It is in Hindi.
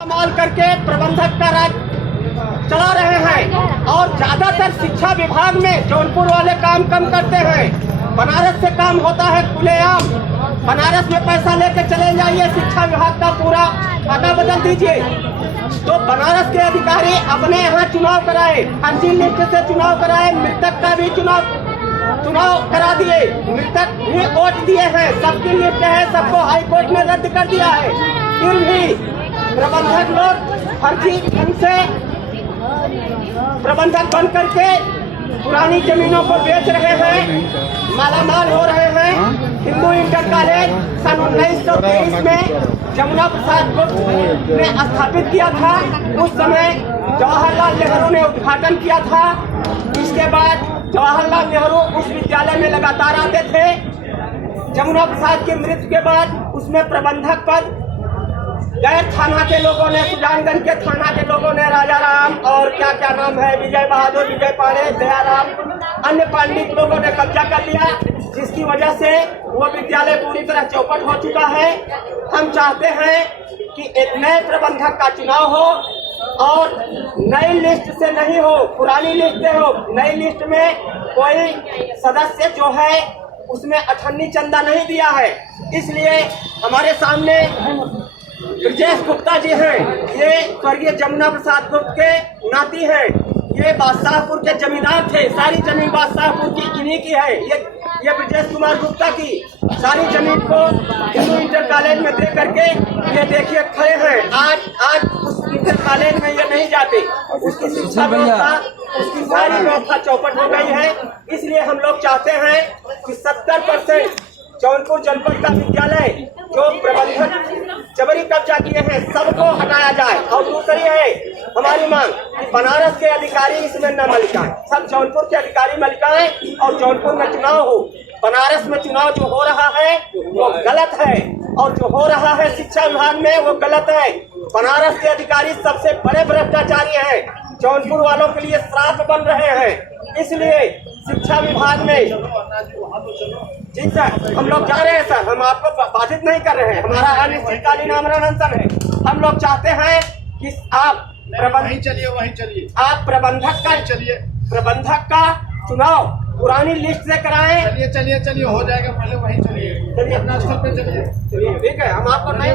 माल करके प्रबंधक का राज चला रहे हैं और ज्यादातर शिक्षा विभाग में जौनपुर वाले काम कम करते हैं। बनारस से काम होता है खुलेआम। बनारस में पैसा लेके चले जाइए, शिक्षा विभाग का पूरा खाता बदल दीजिए। तो बनारस के अधिकारी अपने यहाँ चुनाव कराए, फर्जी लिस्ट से चुनाव कराए, मृतक का भी चुनाव करा दिए, मृतक भी वोट दिए हैं, सबकी लिस्ट है, सबको हाई कोर्ट ने रद्द कर दिया है। फिर भी प्रबंधक लोग फर्जी ढंग से प्रबंधक बन करके पुरानी जमीनों को बेच रहे हैं, मालामाल हो रहे हैं। हिंदू इंटर कॉलेज सन 1923 में जमुना प्रसाद गुप्त ने स्थापित किया था। उस समय जवाहरलाल नेहरू ने उद्घाटन किया था। इसके बाद जवाहरलाल नेहरू उस विद्यालय में लगातार आते थे। जमुना प्रसाद की मृत्यु के बाद उसमें प्रबंधक पद गैर थाना के लोगों ने, सुजानगंज के थाना के लोगों ने, राजा राम और क्या क्या नाम है, विजय बहादुर, विजय पांडे, दयाराम, अन्य पंडित लोगों ने कब्जा कर लिया, जिसकी वजह से वो विद्यालय पूरी तरह चौपट हो चुका है। हम चाहते हैं कि एक नए प्रबंधक का चुनाव हो और नई लिस्ट से नहीं हो, पुरानी लिस्ट से हो। नई लिस्ट में कोई सदस्य जो है उसमें अठन्नी चंदा नहीं दिया है। इसलिए हमारे सामने ब्रजेश गुप्ता जी हैं, ये स्वर्गीय जमुना प्रसाद गुप्त के नाती हैं। ये बादशाहपुर के जमींदार थे, सारी जमीन बादशाहपुर की इन्हीं की है। ये ब्रजेश कुमार गुप्ता की सारी जमीन को हिंदू इंटर कॉलेज में दे करके ये देखिए खड़े हैं। आज उस इंटर कॉलेज में ये नहीं जाते, उसकी शिक्षा व्यवस्था, उसकी सारी व्यवस्था चौपट हो गई है। इसलिए हम लोग चाहते हैं कि 70% जौनपुर जनपद का विद्यालय जो प्रबंधक जबरी कब्जा किए हैं सबको हटाया जाए। और दूसरी है हमारी मांग कि बनारस के अधिकारी इसमें न मलिकाएं, सब जौनपुर के अधिकारी मलिकाएं और जौनपुर में चुनाव हो। बनारस में चुनाव जो हो रहा है वो गलत है और जो हो रहा है शिक्षा विभाग में वो गलत है। बनारस के अधिकारी सबसे बड़े भ्रष्टाचारी हैं, जौनपुर वालों के लिए श्राप बन रहे हैं। इसलिए शिक्षा विभाग में जी सर, हम लोग जा रहे हैं सर, हम आपको बाधित नहीं कर रहे हैं, हमारा अनिश्चितकालीन आमरण अनशन है। हम लोग चाहते हैं कि आप वहीं चलिए आप प्रबंधक का चुनाव पुरानी लिस्ट से कराएं। चलिए हो जाएगा, पहले वहीं चलिए, अपना स्थल पे चलिए। ठीक है, हम आपको नहीं